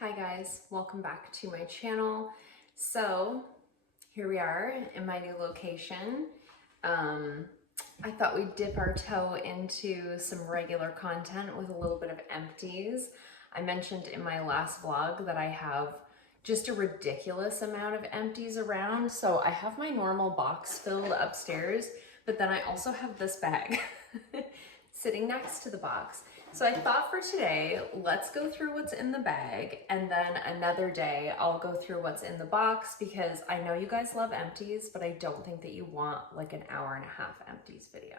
Hi guys, welcome back to my channel. So here we are in my new location. I thought we'd dip our toe into some regular content with a little bit of empties. I mentioned in my last vlog that I have just a ridiculous amount of empties around. So I have my normal box filled upstairs, but then I also have this bag sitting next to the box. So I thought for today, let's go through what's in the bag, and then another day I'll go through what's in the box, because I know you guys love empties, but I don't think that you want like an hour and a half empties video.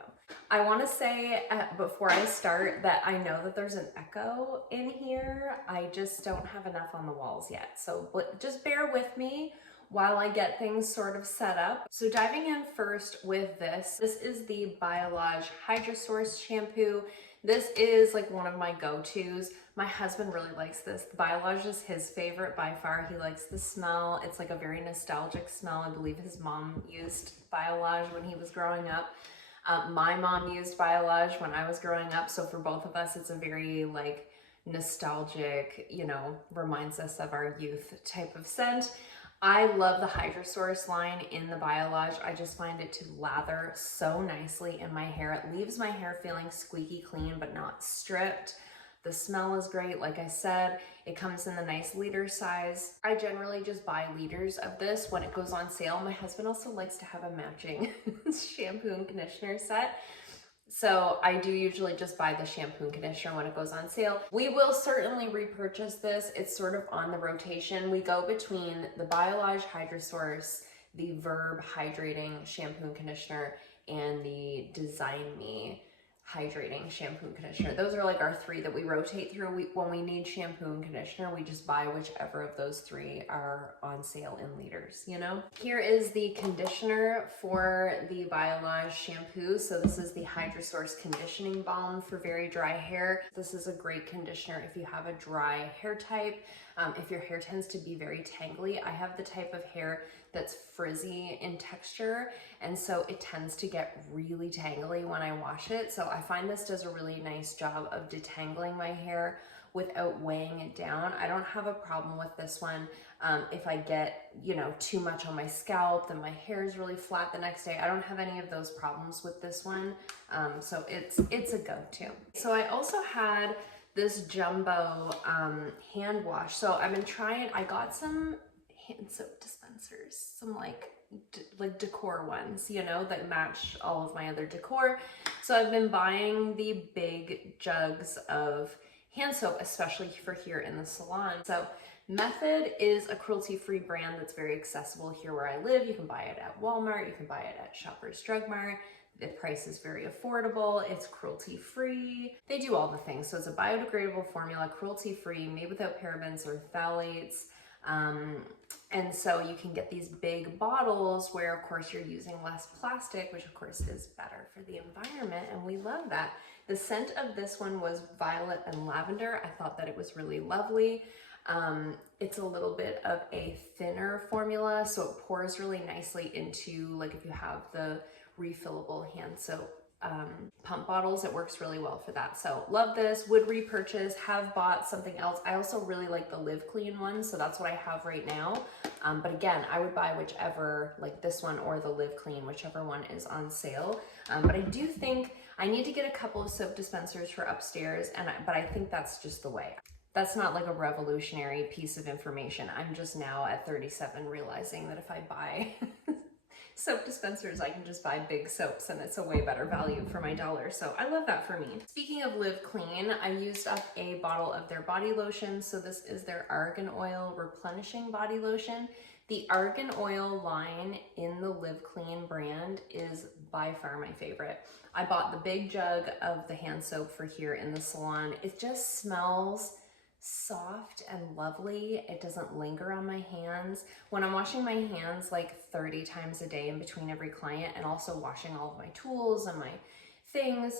I want to say before I start that I know that there's an echo in here. I just don't have enough on the walls yet. So just bear with me while I get things sort of set up. So diving in first with this is the Biolage Hydra Source shampoo. This is like one of my go-tos. My husband really likes this. The Biolage is his favorite by far. He likes the smell. It's like a very nostalgic smell. I believe his mom used Biolage when he was growing up. My mom used Biolage when I was growing up. So for both of us, it's a very like nostalgic, you know, reminds us of our youth type of scent. I love the Hydra Source line in the Biolage. I just find it to lather so nicely in my hair. It leaves my hair feeling squeaky clean, but not stripped. The smell is great. Like I said, it comes in the nice liter size. I generally just buy liters of this when it goes on sale. My husband also likes to have a matching shampoo and conditioner set. So I do usually just buy the shampoo and conditioner when it goes on sale. We will certainly repurchase this. It's sort of on the rotation. We go between the Biolage Hydra Source, the Verb Hydrating shampoo and conditioner, and the Design Me Hydrating shampoo and conditioner. Those are like our three that we rotate through. When we need shampoo and conditioner, we just buy whichever of those three are on sale in liters, you know? Here is the conditioner for the Biolage shampoo. So this is the Hydra Source Conditioning Balm for very dry hair. This is a great conditioner if you have a dry hair type. If your hair tends to be very tangly, I have the type of hair that's frizzy in texture, and so it tends to get really tangly when I wash it. So I find this does a really nice job of detangling my hair without weighing it down. I don't have a problem with this one. If I get, you know, too much on my scalp, then my hair is really flat the next day. I don't have any of those problems with this one. So it's a go-to. So I also had this jumbo hand wash. So I've been trying, I got some hand soap dispensers, some like decor ones, you know, that match all of my other decor. So I've been buying the big jugs of hand soap, especially for here in the salon. So Method is a cruelty-free brand that's very accessible here where I live. You can buy it at Walmart, you can buy it at Shoppers Drug Mart. The price is very affordable, it's cruelty-free. They do all the things. So it's a biodegradable formula, cruelty-free, made without parabens or phthalates. And so you can get these big bottles where of course you're using less plastic, which of course is better for the environment, and we love that. The scent of this one was violet and lavender. I thought that it was really lovely. It's a little bit of a thinner formula, so it pours really nicely into, like if you have the refillable hand soap pump bottles, it works really well for that. So love this, would repurchase, have bought something else. I also really like the Live Clean one, so that's what I have right now. But again, I would buy whichever, like this one or the Live Clean, whichever one is on sale. But I do think I need to get a couple of soap dispensers for upstairs, but I think that's just the way. That's not like a revolutionary piece of information. I'm just now at 37 realizing that if I buy soap dispensers, I can just buy big soaps and it's a way better value for my dollar. So I love that for me. Speaking of Live Clean, I used up a bottle of their body lotion. So this is their Argan Oil Replenishing Body Lotion. The Argan Oil line in the Live Clean brand is by far my favorite. I bought the big jug of the hand soap for here in the salon. It just smells soft and lovely. It doesn't linger on my hands. When I'm washing my hands like 30 times a day in between every client, and also washing all of my tools and my things,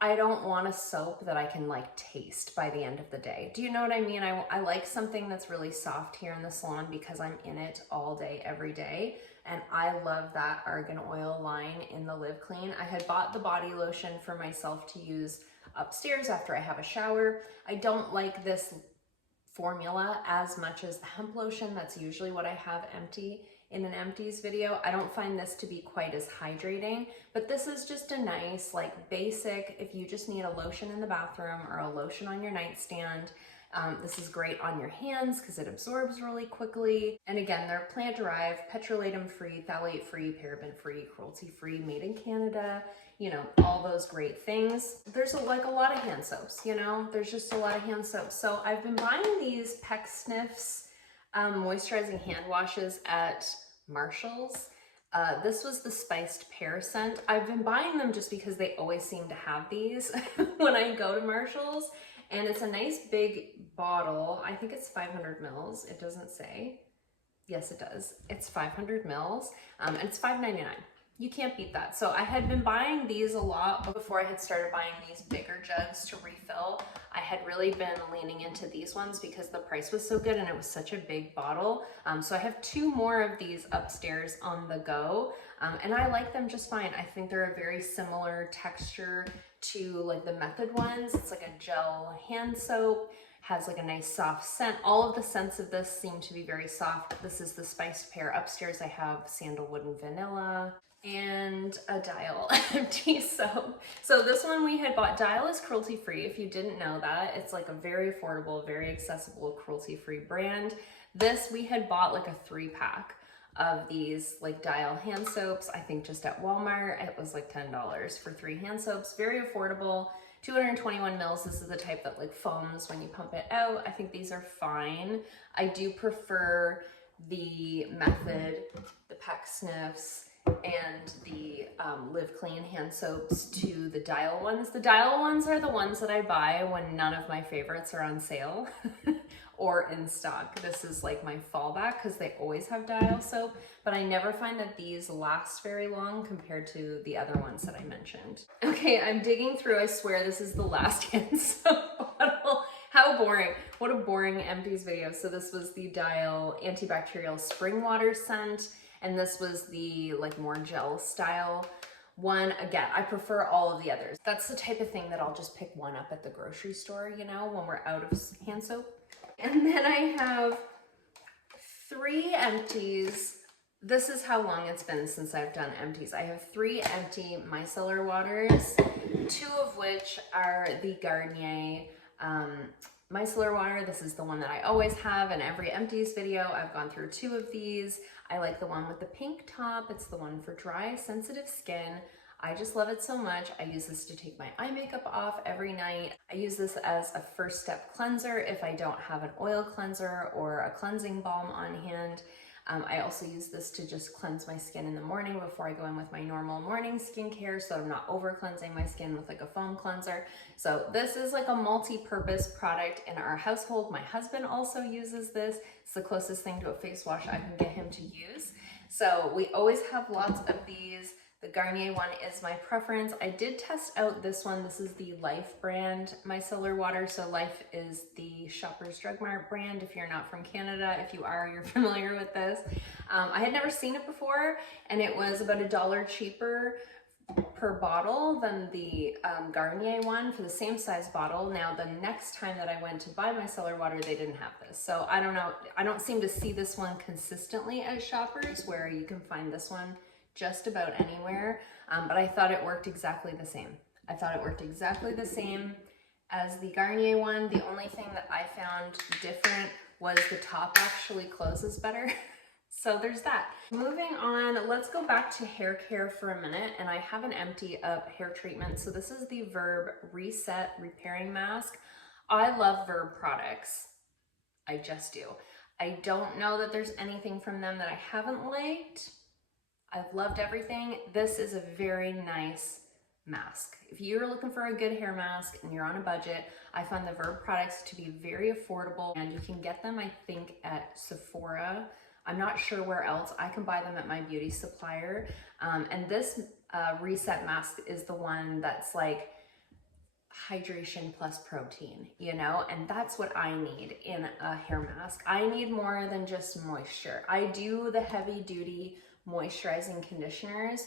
I don't want a soap that I can like taste by the end of the day. Do you know what I mean? I like something that's really soft here in the salon because I'm in it all day, every day. And I love that Argan Oil line in the Live Clean. I had bought the body lotion for myself to use upstairs after I have a shower. I don't like this formula as much as the hemp lotion. That's usually what I have empty in an Empties video. I don't find this to be quite as hydrating, but this is just a nice, like, basic, if you just need a lotion in the bathroom or a lotion on your nightstand. This is great on your hands because it absorbs really quickly. And again, they're plant-derived, petrolatum-free, phthalate-free, paraben-free, cruelty-free, made in Canada, you know, all those great things. There's like a lot of hand soaps, you know, there's just a lot of hand soaps. So I've been buying these Pecksniff's moisturizing hand washes at Marshall's. This was the spiced pear scent. I've been buying them just because they always seem to have these when I go to Marshall's. And it's a nice big bottle. I think it's 500 mils. It doesn't say. Yes, it does. It's 500 mils and it's $5.99. You can't beat that. So I had been buying these a lot before I had started buying these bigger jugs to refill. I had really been leaning into these ones because the price was so good and it was such a big bottle. So I have 2 more of these upstairs on the go, and I like them just fine. I think they're a very similar texture to like the Method ones. It's like a gel hand soap, has like a nice soft scent. All of the scents of this seem to be very soft. This is the spiced pear. Upstairs I have sandalwood and vanilla, and a Dial empty soap. So this one we had bought. Dial is cruelty free, if you didn't know that. It's like a very affordable, very accessible cruelty free brand. This we had bought like a 3-pack of these like Dial hand soaps. I think just at Walmart it was like $10 for 3 hand soaps. Very affordable. 221 mils. This is the type that like foams when you pump it out. I think these are fine. I do prefer the Method, the Pecksniffs, and the Live Clean hand soaps to the Dial ones. The Dial ones are the ones that I buy when none of my favorites are on sale or in stock. This is like my fallback because they always have Dial soap, but I never find that these last very long compared to the other ones that I mentioned. Okay, I'm digging through. I swear this is the last hand soap bottle. How boring. What a boring Empties video. So this was the Dial Antibacterial Spring Water scent, and this was the like more gel style one. Again, I prefer all of the others. That's the type of thing that I'll just pick one up at the grocery store, you know, when we're out of hand soap. And then I have 3 Empties. This is how long it's been since I've done Empties. I have 3 empty micellar waters, 2 of which are the Garnier micellar water. This is the one that I always have in every Empties video. I've gone through 2 of these. I like the one with the pink top. It's the one for dry, sensitive skin. I just love it so much. I use this to take my eye makeup off every night. I use this as a first step cleanser if I don't have an oil cleanser or a cleansing balm on hand. I also use this to just cleanse my skin in the morning before I go in with my normal morning skincare, so I'm not over cleansing my skin with like a foam cleanser. So this is like a multi-purpose product in our household. My husband also uses this. It's the closest thing to a face wash I can get him to use. So we always have lots of these. The Garnier one is my preference. I did test out this one. This is the Life brand micellar water. So Life is the Shoppers Drug Mart brand. If you're not from Canada, if you are, you're familiar with this. I had never seen it before, and it was about $1 cheaper per bottle than the Garnier one for the same size bottle. Now, the next time that I went to buy micellar water, they didn't have this. So I don't know. I don't seem to see this one consistently at Shoppers, where you can find this one just about anywhere, but I thought it worked exactly the same. I thought it worked exactly the same as the Garnier one. The only thing that I found different was the top actually closes better. So there's that. Moving on, let's go back to hair care for a minute, and I have an empty of hair treatment. So this is the Verb Reset Repairing Mask. I love Verb products. I just do. I don't know that there's anything from them that I haven't liked. I've loved everything. This is a very nice mask. If you're looking for a good hair mask and you're on a budget, I find the Verb products to be very affordable, and you can get them, I think, at Sephora. I'm not sure where else. I can buy them at my beauty supplier. And this Reset mask is the one that's like hydration plus protein, you know, and that's what I need in a hair mask. I need more than just moisture. I do the heavy duty moisturizing conditioners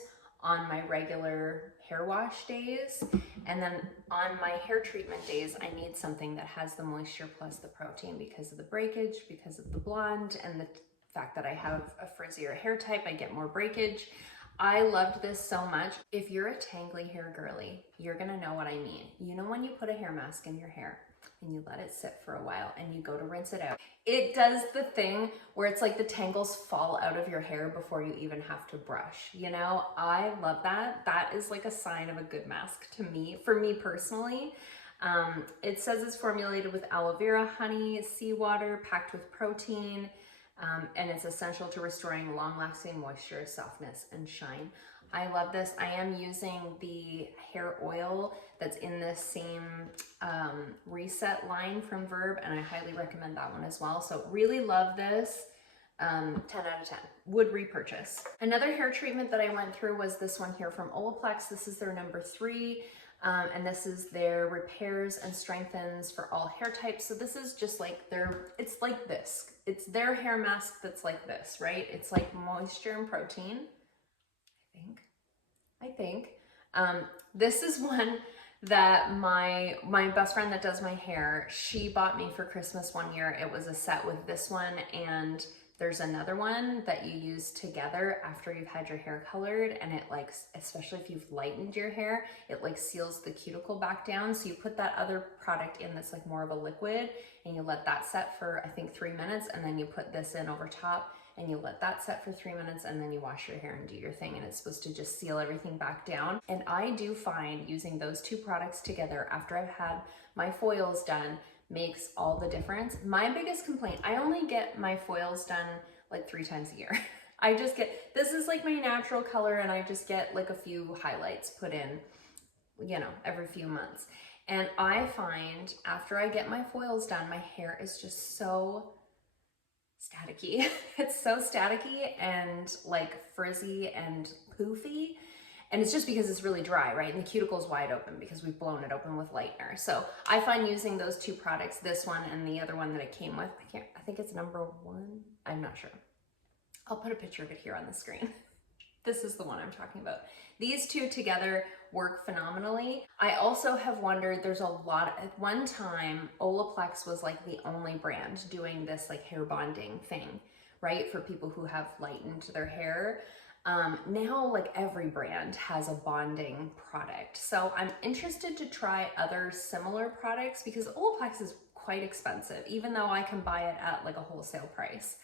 on my regular hair wash days. And then on my hair treatment days, I need something that has the moisture plus the protein because of the breakage, because of the blonde, and the fact that I have a frizzier hair type, I get more breakage. I loved this so much. If you're a tangly hair girly, you're gonna know what I mean. You know when you put a hair mask in your hair and you let it sit for a while and you go to rinse it out, it does the thing where it's like the tangles fall out of your hair before you even have to brush. You know, I love that. That is like a sign of a good mask to me, for me personally. It says it's formulated with aloe vera, honey, seawater, packed with protein, and it's essential to restoring long-lasting moisture, softness, and shine. I love this. I am using the hair oil that's in this same reset line from Verb, and I highly recommend that one as well. So really love this. 10 out of 10. Would repurchase. Another hair treatment that I went through was this one here from Olaplex. This is their number 3. And this is their repairs and strengthens for all hair types. So this is just like it's like this. It's their hair mask that's like this, right? It's like moisture and protein, I think. This is one that my best friend that does my hair, she bought me for Christmas one year. It was a set with this one, and there's another one that you use together after you've had your hair colored, and it like, especially if you've lightened your hair, it like seals the cuticle back down. So you put that other product in that's like more of a liquid, and you let that set for I think 3 minutes, and then you put this in over top and you let that set for 3 minutes, and then you wash your hair and do your thing, and it's supposed to just seal everything back down. And I do find using those two products together after I've had my foils done makes all the difference. My biggest complaint, I only get my foils done like 3 times a year. I just get, this is like my natural color, and I just get like a few highlights put in, you know, every few months. And I find after I get my foils done, my hair is just so staticky. It's so staticky and like frizzy and poofy. And it's just because it's really dry, right? And the cuticle's wide open because we've blown it open with lightener. So I find using those two products, this one and the other one that it came with, I think it's number 1. I'm not sure. I'll put a picture of it here on the screen. This is the one I'm talking about. These two together work phenomenally. I also have wondered, there's a lot, at one time, Olaplex was like the only brand doing this like hair bonding thing, right? For people who have lightened their hair. Now like every brand has a bonding product. So I'm interested to try other similar products because Olaplex is quite expensive, even though I can buy it at like a wholesale price.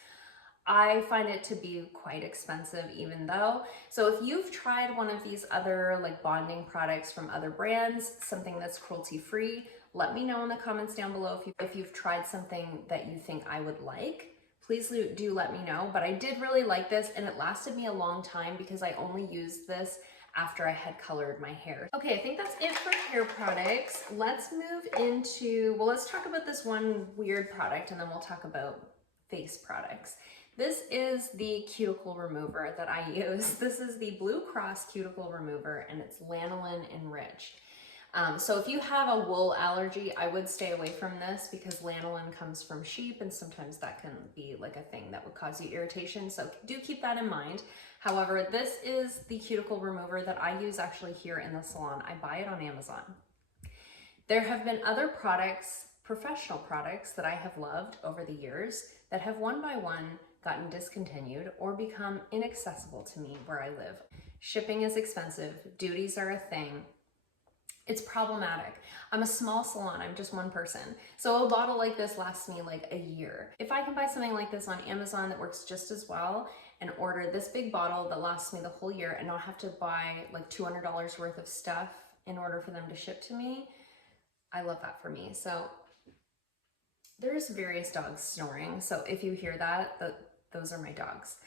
I find it to be quite expensive even though. So if you've tried one of these other like bonding products from other brands, something that's cruelty free, let me know in the comments down below if you've tried something that you think I would like. Please do let me know, but I did really like this, and it lasted me a long time because I only used this after I had colored my hair. Okay, I think that's it for hair products. Let's move into, well, let's talk about this one weird product and then we'll talk about face products. This is the cuticle remover that I use. This is the Blue Cross cuticle remover, and it's lanolin enriched. So if you have a wool allergy, I would stay away from this because lanolin comes from sheep, and sometimes that can be like a thing that would cause you irritation. So do keep that in mind. However, this is the cuticle remover that I use actually here in the salon. I buy it on Amazon. There have been other products, professional products, that I have loved over the years that have one by one gotten discontinued or become inaccessible to me where I live. Shipping is expensive, duties are a thing. It's problematic. I'm a small salon, I'm just one person. So a bottle like this lasts me like a year. If I can buy something like this on Amazon that works just as well and order this big bottle that lasts me the whole year and not have to buy like $200 worth of stuff in order for them to ship to me, I love that for me. So there's various dogs snoring. So if you hear that, those are my dogs.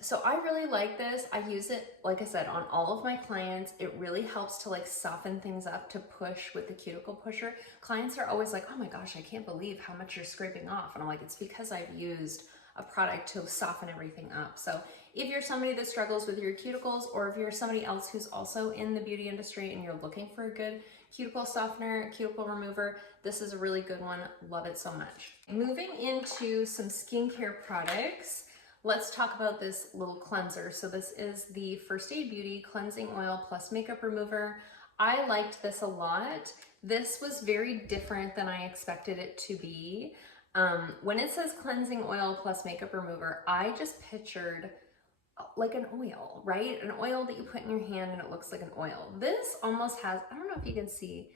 So I really like this. I use it, like I said, on all of my clients. It really helps to like soften things up, to push with the cuticle pusher. Clients are always like, oh my gosh, I can't believe how much you're scraping off. And I'm like, it's because I've used a product to soften everything up. So if you're somebody that struggles with your cuticles, or if you're somebody else who's also in the beauty industry and you're looking for a good cuticle softener, cuticle remover, this is a really good one. Love it so much. Moving into some skincare products. Let's talk about this little cleanser. So this is the First Aid Beauty Cleansing Oil Plus Makeup Remover. I liked this a lot. This was very different than I expected it to be. When it says Cleansing Oil Plus Makeup Remover, I just pictured like an oil, right? An oil that you put in your hand and it looks like an oil. This almost has, I don't know if you can see,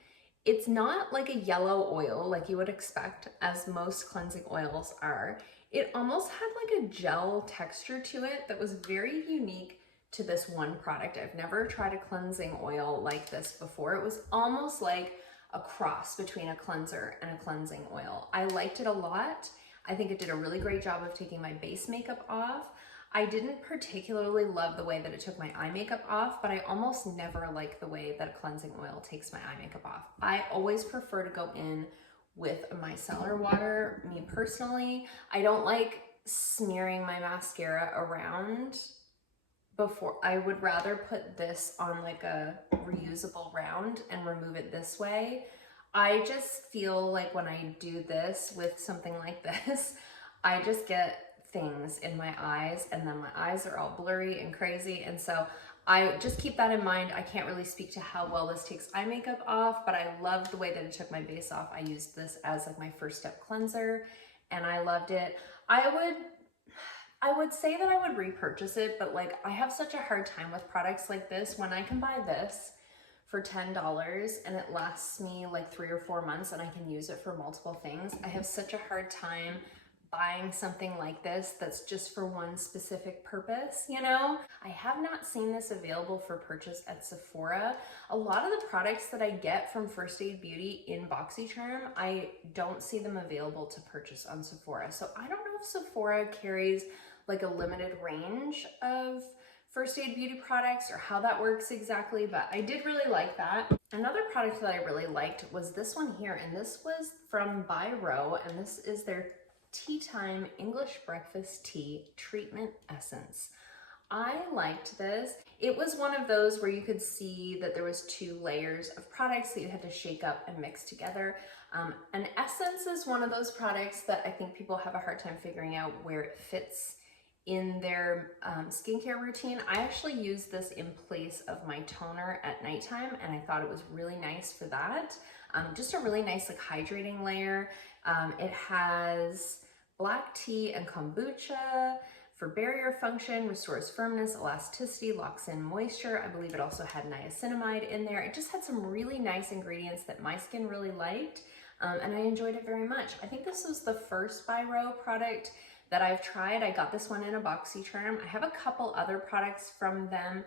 it's not like a yellow oil like you would expect, as most cleansing oils are. It almost had like a gel texture to it that was very unique to this one product. I've never tried a cleansing oil like this before. It was almost like a cross between a cleanser and a cleansing oil. I liked it a lot. I think it did a really great job of taking my base makeup off. I didn't particularly love the way that it took my eye makeup off, but I almost never like the way that a cleansing oil takes my eye makeup off. I always prefer to go in with a micellar water, me personally. I don't like smearing my mascara around before. I would rather put this on like a reusable round and remove it this way. I just feel like when I do this with something like this, I just get things in my eyes and then my eyes are all blurry and crazy, and so I just keep that in mind. I can't really speak to how well this takes eye makeup off, but I loved the way that it took my base off. I used this as like my first step cleanser and I loved it. I would say that I would repurchase it, but like I have such a hard time with products like this. When I can buy this for $10 and it lasts me like 3 or 4 months and I can use it for multiple things, I have such a hard time buying something like this that's just for one specific purpose, you know? I have not seen this available for purchase at Sephora. A lot of the products that I get from First Aid Beauty in BoxyCharm, I don't see them available to purchase on Sephora. So I don't know if Sephora carries like a limited range of First Aid Beauty products or how that works exactly, but I did really like that. Another product that I really liked was this one here, and this was from Byroe, and this is their Teatime English Breakfast Tea Treatment Essence. I liked this. It was one of those where you could see that there was 2 layers of products that you had to shake up and mix together. An essence is one of those products that I think people have a hard time figuring out where it fits in their skincare routine. I actually use this in place of my toner at nighttime, and I thought it was really nice for that. Just a really nice like hydrating layer. It has black tea and kombucha for barrier function, restores firmness, elasticity, locks in moisture. I believe it also had niacinamide in there. It just had some really nice ingredients that my skin really liked, and I enjoyed it very much. I think this was the first Byroe product that I've tried. I got this one in a BoxyCharm. I have a couple other products from them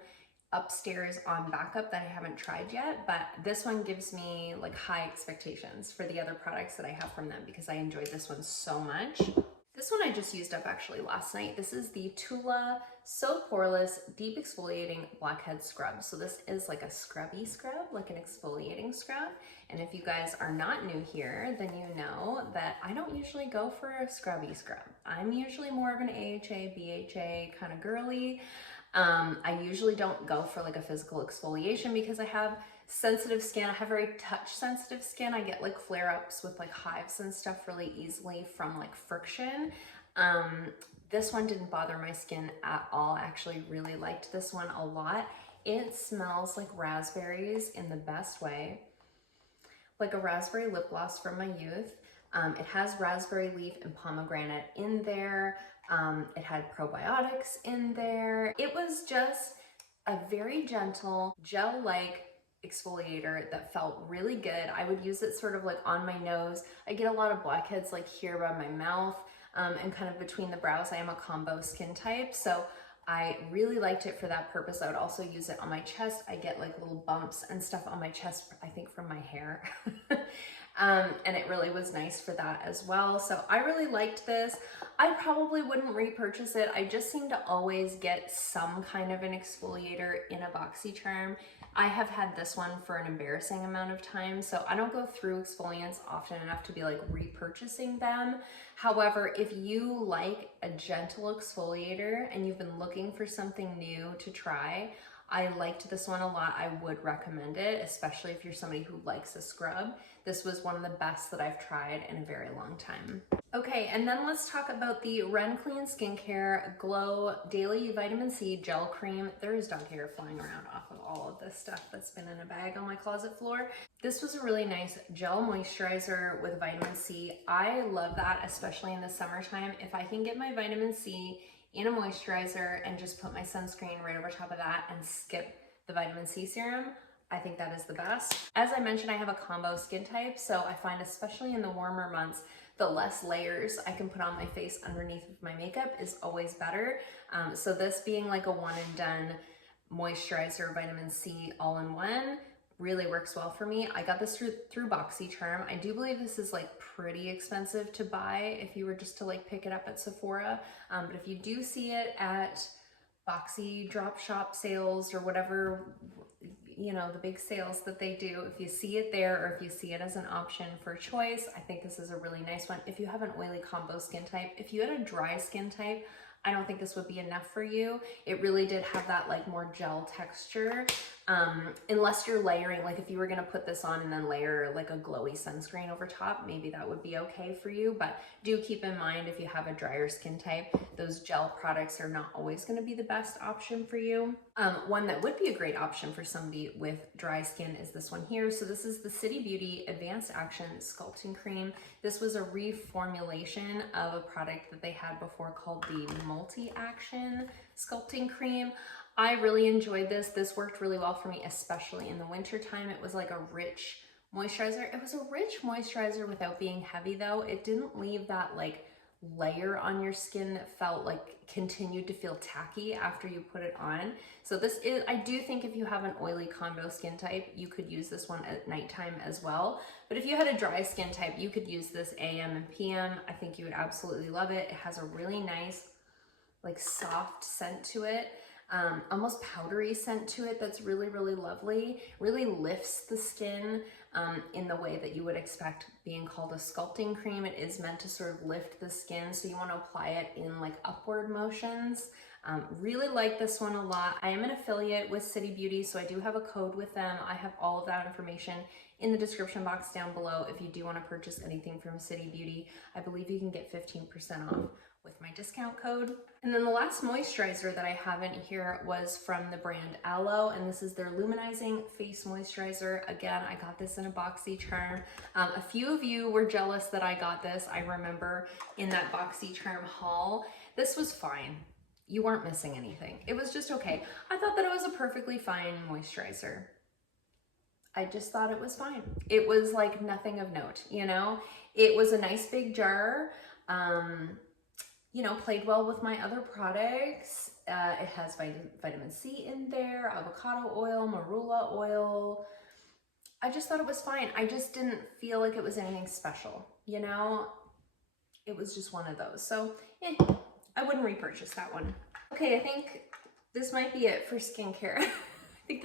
upstairs on backup that I haven't tried yet, but this one gives me like high expectations for the other products that I have from them because I enjoyed this one so much. This one I just used up actually last night. This is the Tula So Poreless Deep Exfoliating Blackhead Scrub. So this is like a scrubby scrub, like an exfoliating scrub. And if you guys are not new here, then you know that I don't usually go for a scrubby scrub. I'm usually more of an AHA, BHA kind of girly. I usually don't go for like a physical exfoliation because I have sensitive skin. I have very touch sensitive skin. I get like flare-ups with like hives and stuff really easily from like friction. This one didn't bother my skin at all. I actually really liked this one a lot. It smells like raspberries in the best way, like a raspberry lip gloss from my youth. It has raspberry leaf and pomegranate in there. It had probiotics in there. It was just a very gentle gel-like exfoliator that felt really good. I would use it sort of like on my nose. I get a lot of blackheads like here by my mouth and kind of between the brows. I am a combo skin type, so I really liked it for that purpose. I would also use it on my chest. I get like little bumps and stuff on my chest, I think from my hair. And it really was nice for that as well. So I really liked this. I probably wouldn't repurchase it. I just seem to always get some kind of an exfoliator in a BoxyCharm. I have had this one for an embarrassing amount of time, so I don't go through exfoliants often enough to be like repurchasing them. However, if you like a gentle exfoliator and you've been looking for something new to try, I liked this one a lot. I would recommend it, especially if you're somebody who likes a scrub. This was one of the best that I've tried in a very long time. Okay, and then let's talk about the Ren Clean Skincare Glow Daily Vitamin C Gel Cream. There is dog hair flying around off of all of this stuff that's been in a bag on my closet floor. This was a really nice gel moisturizer with vitamin C. I love that, especially in the summertime. If I can get my vitamin C in a moisturizer and just put my sunscreen right over top of that and skip the vitamin C serum, I think that is the best. As I mentioned, I have a combo skin type, so I find especially in the warmer months, the less layers I can put on my face underneath of my makeup is always better. So this being like a one and done moisturizer, vitamin C all in one really works well for me. I got this through BoxyCharm. I do believe this is like pretty expensive to buy if you were just to like pick it up at Sephora. But if you do see it at Boxy drop shop sales or whatever, you know, the big sales that they do, if you see it there or if you see it as an option for choice, I think this is a really nice one. If you have an oily combo skin type, if you had a dry skin type, I don't think this would be enough for you. It really did have that like more gel texture. Unless you're layering, like if you were gonna put this on and then layer like a glowy sunscreen over top, maybe that would be okay for you. But do keep in mind, if you have a drier skin type, those gel products are not always gonna be the best option for you. One that would be a great option for somebody with dry skin is this one here. So this is the City Beauty Advanced Action Sculpting Cream. This was a reformulation of a product that they had before called the Multi-Action Sculpting Cream. I really enjoyed this. This worked really well for me, especially in the winter time. It was like a rich moisturizer. It was a rich moisturizer without being heavy though. It didn't leave that like layer on your skin that felt like continued to feel tacky after you put it on. So this is, I do think if you have an oily combo skin type, you could use this one at nighttime as well. But if you had a dry skin type, you could use this AM and PM. I think you would absolutely love it. It has a really nice, like soft scent to it. Almost powdery scent to it that's really, really lovely. Really lifts the skin in the way that you would expect being called a sculpting cream. It is meant to sort of lift the skin, so you want to apply it in like upward motions. Really like this one a lot. I am an affiliate with City Beauty, so I do have a code with them. I have all of that information in the description box down below if you do want to purchase anything from City Beauty. I believe you can get 15% off with my discount code. And then the last moisturizer that I have in here was from the brand Aloe, and this is their Luminizing Face Moisturizer. Again, I got this in a BoxyCharm. A few of you were jealous that I got this. I remember in that BoxyCharm haul. This was fine. You weren't missing anything. It was just okay. I thought that it was a perfectly fine moisturizer. I just thought it was fine. It was like nothing of note, you know? It was a nice big jar. You know, played well with my other products. It has vitamin C in there, avocado oil, marula oil. I just thought it was fine. I just didn't feel like it was anything special, you know? It was just one of those. So, I wouldn't repurchase that one. Okay, I think this might be it for skincare. I think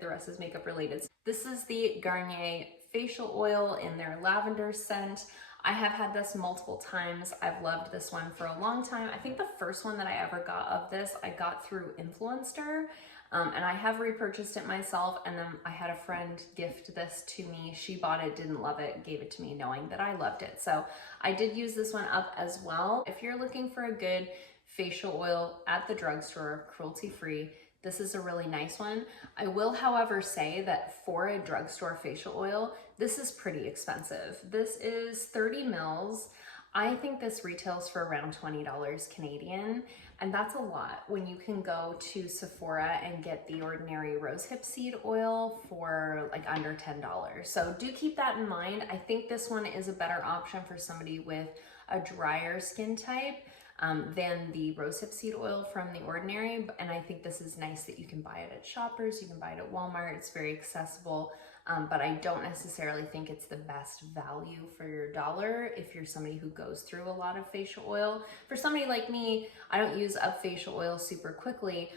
the rest is makeup related. This is the Garnier facial oil in their lavender scent. I have had this multiple times. I've loved this one for a long time. I think the first one that I ever got of this, I got through Influencer, and I have repurchased it myself, and then I had a friend gift this to me. She bought it, didn't love it, gave it to me knowing that I loved it. So I did use this one up as well. If you're looking for a good facial oil at the drugstore, cruelty-free, this is a really nice one. I will, however, say that for a drugstore facial oil, this is pretty expensive. This is 30 mils. I think this retails for around $20 Canadian, and that's a lot when you can go to Sephora and get the ordinary rosehip seed oil for like under $10. So do keep that in mind. I think this one is a better option for somebody with a drier skin type than the rosehip seed oil from The Ordinary. And I think this is nice that you can buy it at Shoppers, you can buy it at Walmart, it's very accessible, but I don't necessarily think it's the best value for your dollar if you're somebody who goes through a lot of facial oil. For somebody like me, I don't use up facial oil super quickly.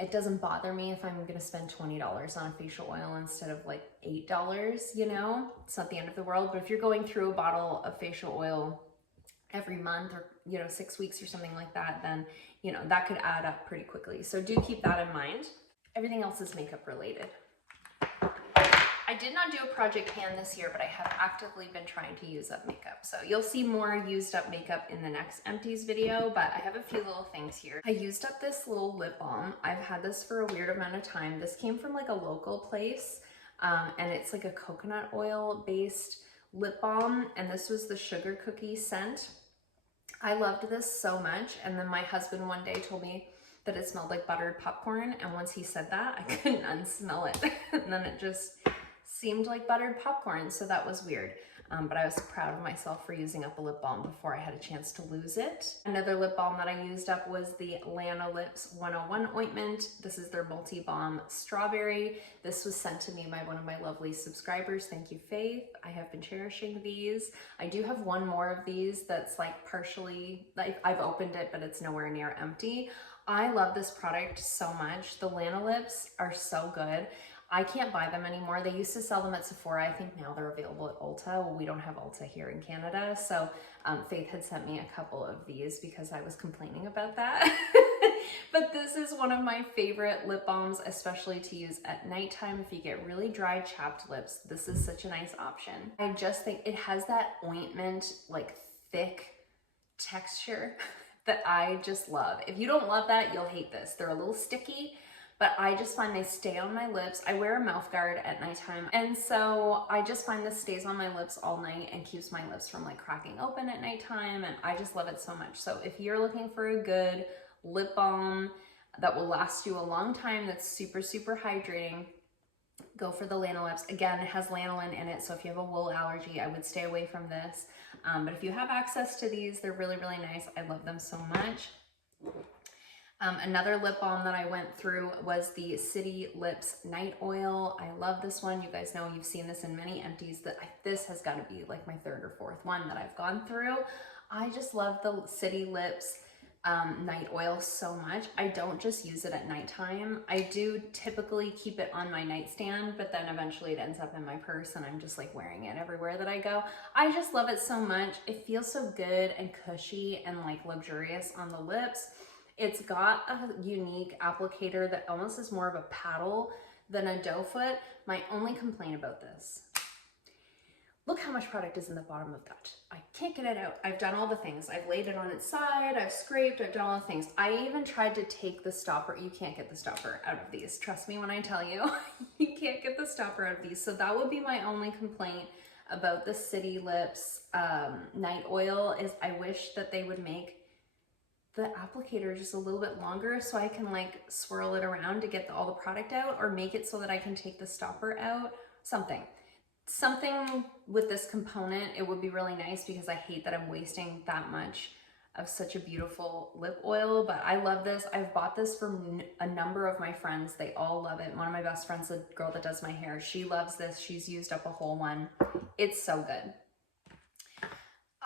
It doesn't bother me if I'm gonna spend $20 on a facial oil instead of like $8, you know? It's not the end of the world, but if you're going through a bottle of facial oil every month or, you know, 6 weeks or something like that, then, you know, that could add up pretty quickly. So do keep that in mind. Everything else is makeup related. I did not do a project pan this year, but I have actively been trying to use up makeup. So you'll see more used up makeup in the next Empties video, but I have a few little things here. I used up this little lip balm. I've had this for a weird amount of time. This came from like a local place, and it's like a coconut oil based lip balm, and this was the sugar cookie scent. I loved this so much, and then my husband one day told me that it smelled like buttered popcorn, and once he said that, I couldn't unsmell it. And then it just seemed like buttered popcorn, so that was weird. But I was proud of myself for using up a lip balm before I had a chance to lose it. Another lip balm that I used up was the Lanolips 101 ointment. This is their Multi-Balm Strawberry. This was sent to me by one of my lovely subscribers. Thank you, Faith. I have been cherishing these. I do have one more of these that's like partially, like I've opened it, but it's nowhere near empty. I love this product so much. The Lanolips are so good. I can't buy them anymore. They used to sell them at Sephora. I think now they're available at Ulta. Well, we don't have Ulta here in Canada. So Faith had sent me a couple of these because I was complaining about that. But this is one of my favorite lip balms, especially to use at nighttime. If you get really dry, chapped lips, this is such a nice option. I just think it has that ointment, like thick texture that I just love. If you don't love that, you'll hate this. They're a little sticky, but I just find they stay on my lips. I wear a mouth guard at nighttime, and so I just find this stays on my lips all night and keeps my lips from like cracking open at nighttime, and I just love it so much. So if you're looking for a good lip balm that will last you a long time, that's super, super hydrating, go for the Lanolips. Again, it has lanolin in it, so if you have a wool allergy, I would stay away from this. But if you have access to these, they're really, really nice. I love them so much. Another lip balm that I went through was the City Lips Night Oil. I love this one. You guys know, you've seen this in many Empties. This has got to be like my third or fourth one that I've gone through. I just love the City Lips night oil so much. I don't just use it at nighttime. I do typically keep it on my nightstand, but then eventually it ends up in my purse and I'm just like wearing it everywhere that I go. I just love it so much. It feels so good and cushy and like luxurious on the lips. It's got a unique applicator that almost is more of a paddle than a doe foot. My only complaint about this, look how much product is in the bottom of that. I can't get it out. I've done all the things. I've laid it on its side, I've scraped, I've done all the things. I even tried to take the stopper. You can't get the stopper out of these. Trust me when I tell you, you can't get the stopper out of these. So that would be my only complaint about the City Lips night oil, is I wish that they would make the applicator just a little bit longer so I can like swirl it around to get all the product out, or make it so that I can take the stopper out. Something with this component, it would be really nice, because I hate that I'm wasting that much of such a beautiful lip oil. But I love this. I've bought this for a number of my friends. They all love it. One of my best friends, the girl that does my hair, she loves this. She's used up a whole one. It's so good.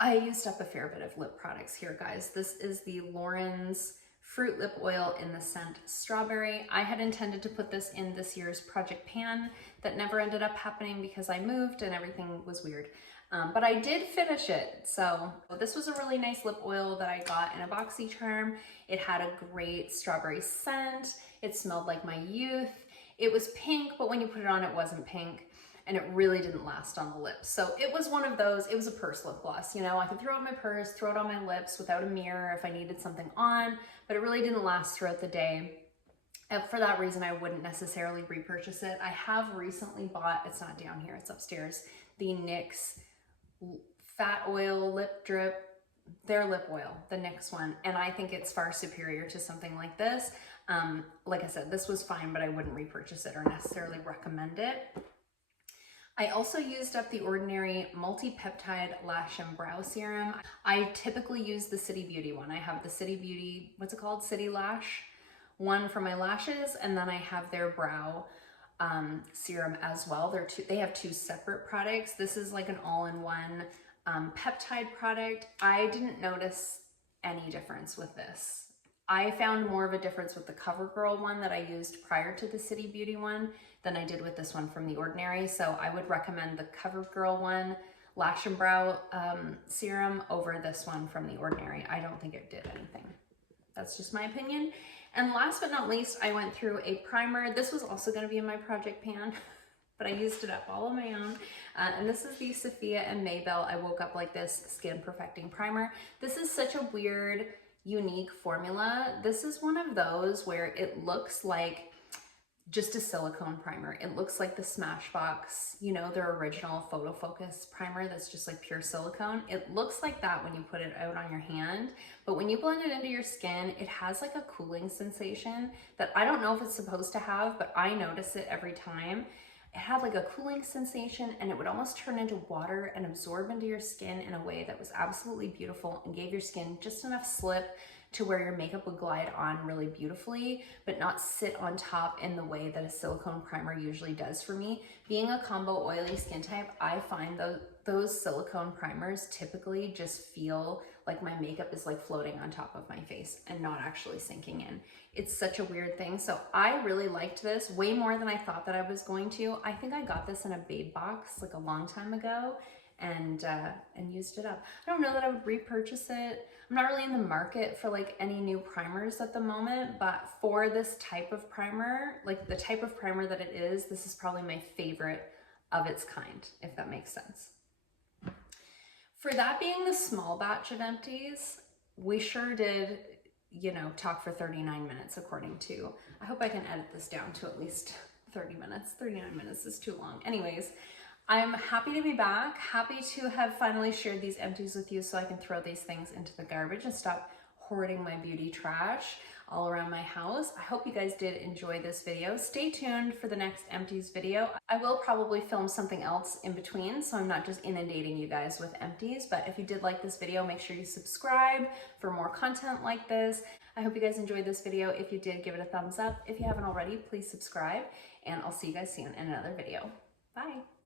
I used up a fair bit of lip products here, guys. This is the Lauren's Fruit Lip Oil in the scent Strawberry. I had intended to put this in this year's project pan. That never ended up happening because I moved and everything was weird. But I did finish it. So this was a really nice lip oil that I got in a BoxyCharm. It had a great strawberry scent. It smelled like my youth. It was pink, but when you put it on, it wasn't pink. And it really didn't last on the lips. So it was one of those, it was a purse lip gloss. You know, I could throw it in my purse, throw it on my lips without a mirror if I needed something on, but it really didn't last throughout the day. And for that reason, I wouldn't necessarily repurchase it. I have recently bought, it's not down here, it's upstairs, the NYX Fat Oil Lip Drip, their lip oil, the NYX one. And I think it's far superior to something like this. Like I said, this was fine, but I wouldn't repurchase it or necessarily recommend it. I also used up the Ordinary Multi-Peptide Lash and Brow Serum. I typically use the City Beauty one. I have the City Beauty, what's it called? City Lash one for my lashes, and then I have their brow serum as well. They have two separate products. This is like an all-in-one peptide product. I didn't notice any difference with this. I found more of a difference with the CoverGirl one that I used prior to the City Beauty one than I did with this one from The Ordinary. So I would recommend the CoverGirl one, Lash and Brow serum, over this one from The Ordinary. I don't think it did anything. That's just my opinion. And last but not least, I went through a primer. This was also going to be in my project pan, but I used it up all on my own. And this is the Sophia and Maybell I Woke Up Like This Skin Perfecting Primer. This is such a weird, unique formula. This is one of those where it looks like just a silicone primer. It looks like the Smashbox, you know, their original photo focus primer that's just like pure silicone. It looks like that when you put it out on your hand, but when you blend it into your skin, it has like a cooling sensation that I don't know if it's supposed to have, but I notice it every time. It had like a cooling sensation, and it would almost turn into water and absorb into your skin in a way that was absolutely beautiful and gave your skin just enough slip to where your makeup would glide on really beautifully, but not sit on top in the way that a silicone primer usually does for me. Being a combo oily skin type, I find those silicone primers typically just feel like my makeup is like floating on top of my face and not actually sinking in. It's such a weird thing. So I really liked this way more than I thought that I was going to. I think I got this in a Babe box like a long time ago and used it up. I don't know that I would repurchase it. I'm not really in the market for like any new primers at the moment, but for this type of primer, like the type of primer that it is, this is probably my favorite of its kind, if that makes sense. For that being the small batch of Empties, we sure did, you know, talk for 39 minutes according to, I hope I can edit this down to at least 30 minutes. 39 minutes is too long. Anyways, I'm happy to be back, happy to have finally shared these Empties with you so I can throw these things into the garbage and stop hoarding my beauty trash all around my house. I hope you guys did enjoy this video. Stay tuned for the next Empties video. I will probably film something else in between, so I'm not just inundating you guys with Empties, but if you did like this video, make sure you subscribe for more content like this. I hope you guys enjoyed this video. If you did, give it a thumbs up. If you haven't already, please subscribe, and I'll see you guys soon in another video. Bye.